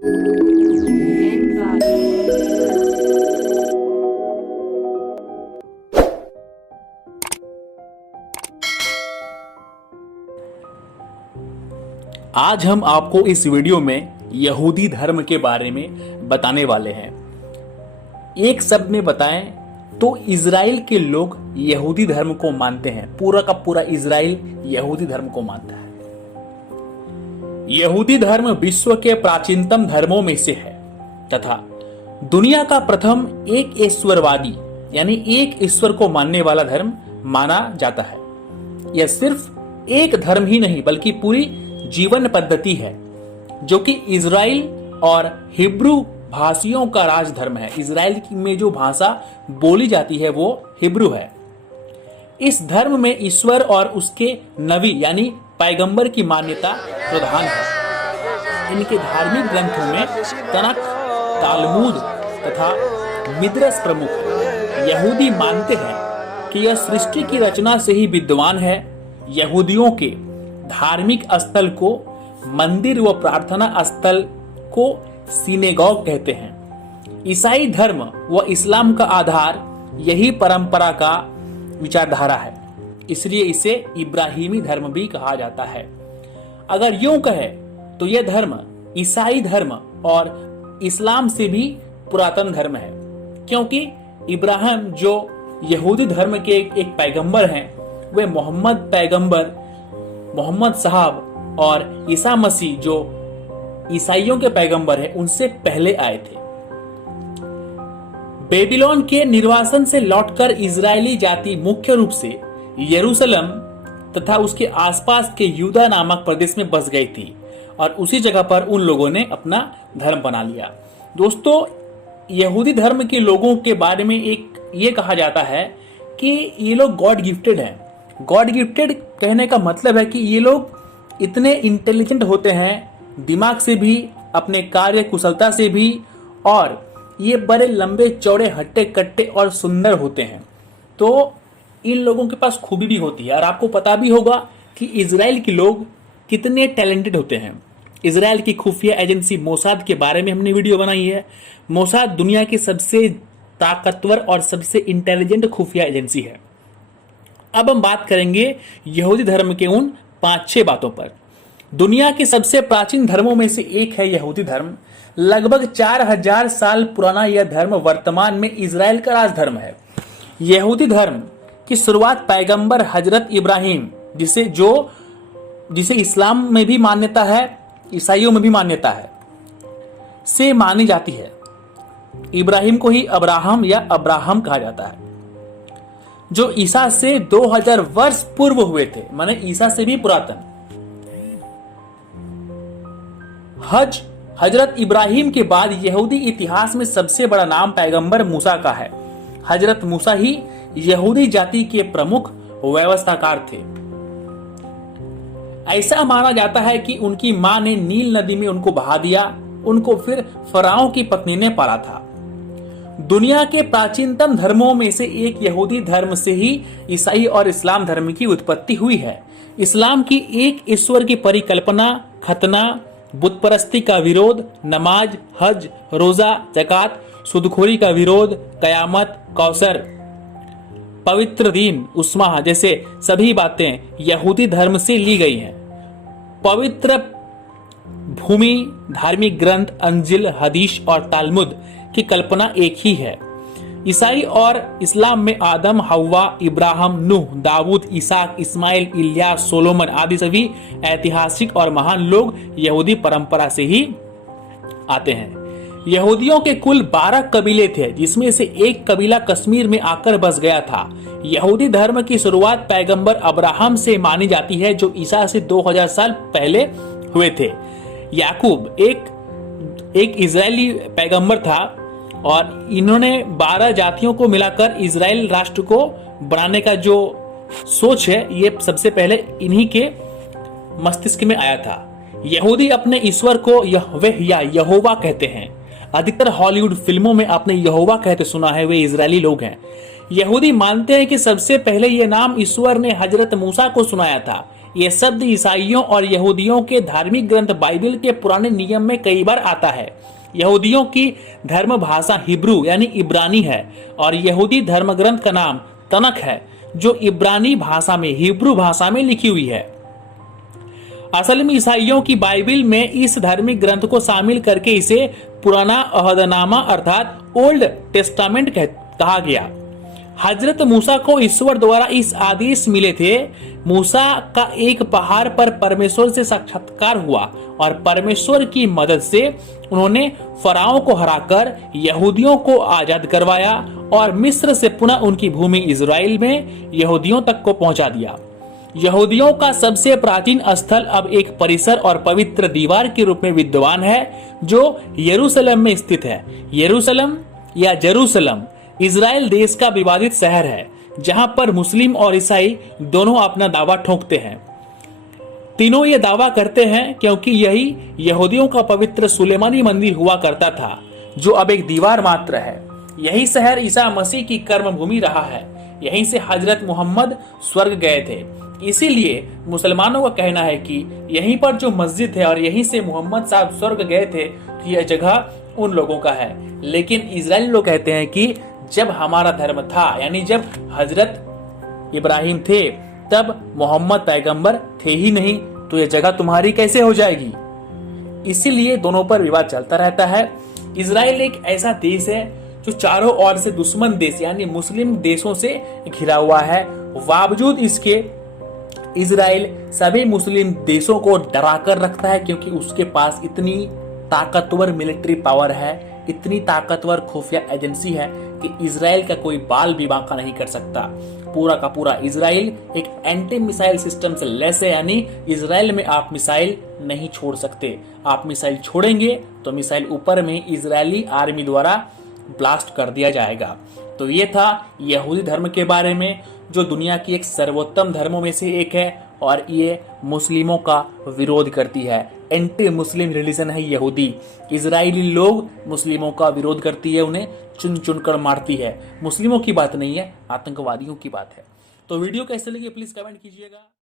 आज हम आपको इस वीडियो में यहूदी धर्म के बारे में बताने वाले हैं। एक शब्द में बताएं तो इजराइल के लोग यहूदी धर्म को मानते हैं। पूरा का पूरा इजराइल यहूदी धर्म को मानता है। यहूदी धर्म विश्व के प्राचीनतम धर्मों में से है तथा दुनिया का प्रथम एक ईश्वरवादी यानी एक ईश्वर को मानने वाला धर्म माना जाता है। यह सिर्फ एक धर्म ही नहीं बल्कि पूरी जीवन पद्धति है जो कि इजराइल और हिब्रू भाषियों का राजधर्म है। इजराइल में जो भाषा बोली जाती है वो हिब्रू है। इस धर्म में ईश्वर और उसके नबी यानी पैगंबर की मान्यता प्रधान है। इनके धार्मिक ग्रंथों में तनख, तालमुद तथा मिद्रस प्रमुख है। यहूदी मानते हैं कि यह सृष्टि की रचना से ही विद्वान है। यहूदियों के धार्मिक स्थल को मंदिर व प्रार्थना स्थल को सिनेगॉग कहते हैं। ईसाई धर्म व इस्लाम का आधार यही परंपरा का विचारधारा है, इसलिए इसे इब्राहिमी धर्म भी कहा जाता है। अगर यूं कहे तो यह धर्म ईसाई धर्म और इस्लाम से भी पुरातन धर्म है, क्योंकि इब्राहिम जो यहूदी धर्म के एक पैगंबर हैं, वे मोहम्मद पैगंबर, मोहम्मद साहब और ईसा मसीह जो ईसाइयों के पैगंबर हैं, उनसे पहले आए थे। बेबीलोन के निर्वासन से लौटकर इजरायली जाति मुख्य रूप से यरूशलेम तथा उसके आसपास के यूदा नामक प्रदेश में बस गई थी और उसी जगह पर उन लोगों ने अपना धर्म बना लिया। दोस्तों, यहूदी धर्म के लोगों के बारे में एक ये कहा जाता है कि ये लोग गॉड गिफ्टेड हैं। गॉड गिफ्टेड कहने का मतलब है कि ये लोग इतने इंटेलिजेंट होते हैं, दिमाग से भी, अपने कार्य कुशलता से भी, और ये बड़े लंबे चौड़े हट्टे कट्टे और सुंदर होते हैं। तो इन लोगों के पास खूबी भी होती है। और आपको पता भी होगा कि इजराइल के लोग कितने टैलेंटेड होते हैं। इजराइल की खुफिया एजेंसी मोसाद के बारे में हमने वीडियो बनाई है। मोसाद दुनिया की सबसे ताकतवर और सबसे इंटेलिजेंट खुफिया एजेंसी है। अब हम बात करेंगे यहूदी धर्म के उन 5-6 बातों पर। दुनिया के सबसे प्राचीन धर्मों में से एक है यहूदी धर्म। लगभग 4000 साल पुराना यह धर्म वर्तमान में इजराइल का राजधर्म है। यहूदी धर्म की शुरुआत पैगंबर हजरत इब्राहिम, जिसे इस्लाम में भी मान्यता है, ईसाइयों में भी मान्यता है, से मानी जाती है। इब्राहिम को ही अब्राहम या अब्राहम कहा जाता है, जो ईसा से 2000 वर्ष पूर्व हुए थे, माने ईसा से भी पुरातन। हजरत इब्राहिम के बाद यहूदी इतिहास में सबसे बड़ा नाम पैगंबर मूसा का है। हजरत मूसा ही यहूदी जाति के प्रमुख व्यवस्थाकार थे। ऐसा माना जाता है कि उनकी मां ने नील नदी में उनको बहा दिया। उनको फिर फराओं की पत्नी ने पाला था। दुनिया के प्राचीनतम धर्मों में से एक यहूदी धर्म से ही ईसाई और इस्लाम धर्म की उत्पत्ति हुई है। इस्लाम की एक ईश्वर की परिकल्पना, खतना, बुत परस्ती का विरोध, नमाज, हज, रोजा, ज़कात, सूदखोरी का विरोध, कयामत, कौसर, पवित्र दिन, उस्मा जैसे सभी बातें यहूदी धर्म से ली गई हैं। पवित्र भूमि, धार्मिक ग्रंथ, अंजिल, हदीस और तालमुद की कल्पना एक ही है। ईसाई और इस्लाम में आदम, हव्वा, इब्राहिम, नूह, दाऊद, इसहाक, इस्माइल, इलियास, सोलोमन आदि सभी ऐतिहासिक और महान लोग यहूदी परंपरा से ही आते हैं। यहूदियों के कुल 12 कबीले थे, जिसमें से एक कबीला कश्मीर में आकर बस गया था। यहूदी धर्म की शुरुआत पैगंबर अब्राहम से मानी जाती है, जो ईसा से 2000 साल पहले हुए थे। याकूब एक इजरायली पैगंबर था और इन्होंने 12 जातियों को मिलाकर इजराइल राष्ट्र को बनाने का जो सोच है, ये सबसे पहले इन्हीं के मस्तिष्क में आया था। यहूदी अपने ईश्वर को यहवे या यहोवा कहते हैं। अधिकतर हॉलीवुड फिल्मों में आपने यहोवा कहते सुना है, वे इजरायली लोग हैं। यहूदी मानते हैं कि सबसे पहले यह नाम ईश्वर ने हजरत मूसा को सुनाया था। ये शब्द ईसाइयों और यहूदियों के धार्मिक ग्रंथ बाइबल के पुराने नियम में कई बार आता है। यहूदियों की धर्म भाषा हिब्रू यानी इब्रानी है और यहूदी धर्म ग्रंथ का नाम तनख है, जो इब्रानी भाषा में हिब्रू भाषा में लिखी हुई है। असल में ईसाइयों की बाइबल में इस धार्मिक ग्रंथ को शामिल करके इसे पुराना अहदनामा अर्थात ओल्ड टेस्टामेंट कहा गया। हजरत मूसा को ईश्वर द्वारा इस आदेश मिले थे। मूसा का एक पहाड़ पर परमेश्वर से साक्षात्कार हुआ और परमेश्वर की मदद से उन्होंने फराओं को हराकर यहूदियों को आजाद करवाया और मिस्र से पुनः उनकी भूमि इजराइल में यहूदियों तक को पहुंचा दिया। यहूदियों का सबसे प्राचीन स्थल अब एक परिसर और पवित्र दीवार के रूप में विद्यमान है, जो यरूशलेम में स्थित है। यरूशलेम या जेरूशलम इजराइल देश का विवादित शहर है, जहां पर मुस्लिम और ईसाई दोनों अपना दावा ठोंकते हैं। तीनों ये दावा करते हैं क्योंकि यही यहूदियों का पवित्र सुलेमानी मंदिर हुआ करता था, जो अब एक दीवार मात्र है। यही शहर ईसा मसीह की कर्म भूमि रहा है। यहीं से हजरत मोहम्मद स्वर्ग गए थे। इसीलिए मुसलमानों का कहना है कि यहीं पर जो मस्जिद है और यहीं से मोहम्मद साहब स्वर्ग गए थे, तो यह जगह उन लोगों का है। लेकिन इजराइली लोग कहते हैं कि जब हमारा धर्म था, यानी जब हजरत इब्राहिम थे, तब मोहम्मद पैगंबर थे ही नहीं, तो यह जगह तुम्हारी कैसे हो जाएगी। इसीलिए दोनों पर विवाद चलता रहता है। इजराइल एक ऐसा देश है जो चारों ओर से दुश्मन देश यानी मुस्लिम देशों से घिरा हुआ है। बावजूद इसके इजराइल सभी मुस्लिम देशों को डरा कर रखता है, क्योंकि उसके पास इतनी ताकतवर मिलिट्री पावर है, इतनी ताकतवर खुफिया एजेंसी है कि इजराइल का कोई बाल भी बांका नहीं कर सकता। पूरा का पूरा इजराइल एक एंटी मिसाइल सिस्टम से लैस है, यानी इजराइल में आप मिसाइल नहीं छोड़ सकते। आप मिसाइल छोड़ेंगे तो मिसाइल ऊपर में इजरायली आर्मी द्वारा ब्लास्ट कर दिया जाएगा। तो ये था यहूदी धर्म के बारे में, जो दुनिया की एक सर्वोत्तम धर्मों में से एक है और ये मुस्लिमों का विरोध करती है। एंटी मुस्लिम रिलीजन है यहूदी। इजरायली लोग मुस्लिमों का विरोध करती है, उन्हें चुन चुन कर मारती है। मुस्लिमों की बात नहीं है, आतंकवादियों की बात है। तो वीडियो कैसे लगी प्लीज कमेंट कीजिएगा।